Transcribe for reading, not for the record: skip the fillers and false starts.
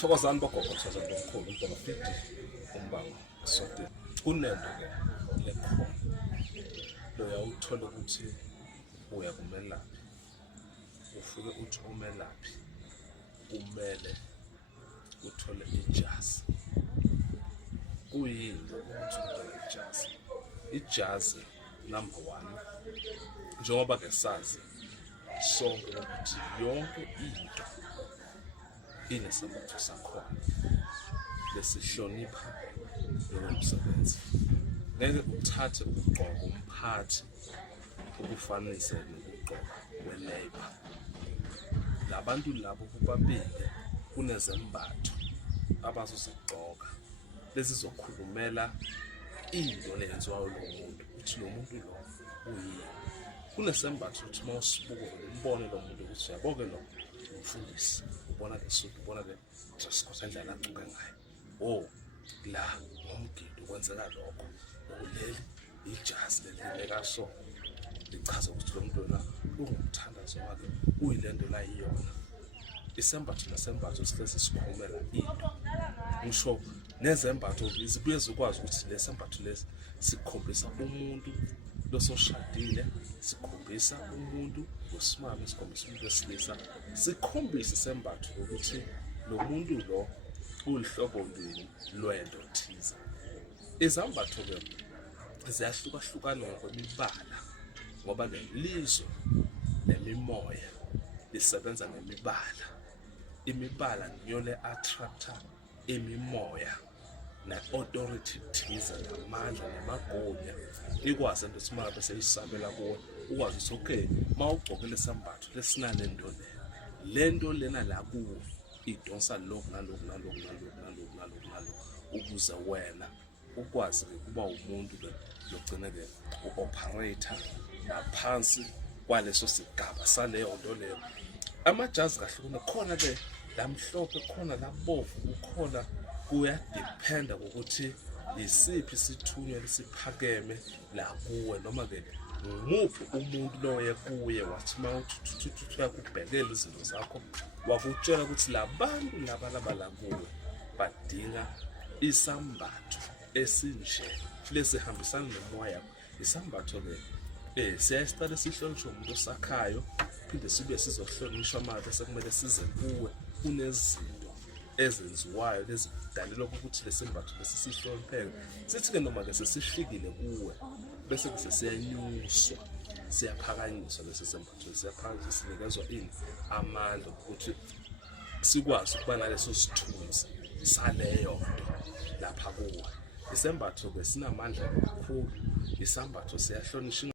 Thokozani bogogo, thokozani bomkhulu, umntwana 50 umbango sonke. Kunento ke lekhona. Loya uthola ukuthi uya kumelaphi. Ufike uthi umelaphi kumele uthole ijazi. Kuyini ukuthi uthole ijazi? Ijazi number 1 njengoba ke sazi sonke ukuthi yonke into inesembatho sakhona lesihlonipha nomsebenzi. Ngeke uthathe ukugqoka umphathi ukufanise nokugqoka kwe-labor. Labantu labo kubabili kunezembatho abazozigqoka lezi zokhulumela into leyenziwayo lo muntu uthi lo muntu lo uyini. Kunesembatho ukuthi mawusibuka umbone lo muntu ukuthi yaboke lo umfundisi, ubona ke suku, ubona ke just cause indlela agcoke ngayo. Oh, la ngomgido kwenzeka lokho. Uleli ijazi leleka so lichaza ukuthi lo muntu la ungumthandazo wakhe uyilento la iyona. Isembatho nesembatho sihlezi sikhulumela into. Ngisho nezembatho izibuye zikwazi ukuthi lesembatho lesi sikhombisa umuntu lososhadile, sikhombisa umuntu osimame, sikhombisa umuntu wesilisa, sikhombisa isembatho ukuthi lo muntu lo ulihlobo lwini lwento thiza. Izambatho ke ziyahlukahlukana ngokwemibala ngoba lelizwe nemimoya lisebenza ngemibala. Imibala niyo le attractor imimoya na-authority thiza namandla namagunya ikwazi into ukuthi uma bese isabela kuwe ukwazi ukuthi okay mawugcokele isembatho lesinale nto lento lena la kuwe idonsa lokhu nalokhu nalokhu nalokhu nalokhu nalokhu nalokhu ukuze wena ukwazi ukuba umuntu logcina ke u-operator ngaphansi kwaleso sigaba saleyo nto leyo. Amajazi kahlukene khona ke lamhlophe khona labovu kukhona kuyadependa ukuthi isiphi isithunywa lesiphakeme la kuwe noma ke ngumuphi umuntu loye kuye wathi mawuthuthuthuthu yakubhekela izinto zakho wakutshela ukuthi labantu laba kuwe badinga isambatho esinje lesihambisana nomoya yakho. Isambatho ke siyasiqala sihlonishwe umuntu osakhayo phinde sibe sizohlonishwa manje sekumele size kuwe kunezinto ezenziwayo lezidalelwa ukuthi lesembatho lesisihlonipheke. Sithi ke noma ke sesifikile kuwe bese ke siyanyuswa siyaphakanyiswa lesembatho siyaphakanyiswa sinikezwa ini amandla ukuthi sikwazi ukuba naleso sithunzi saleyo nto lapha kuwe. Isembatho ke sinamandla kakhulu. Isambatho siyahlonishwa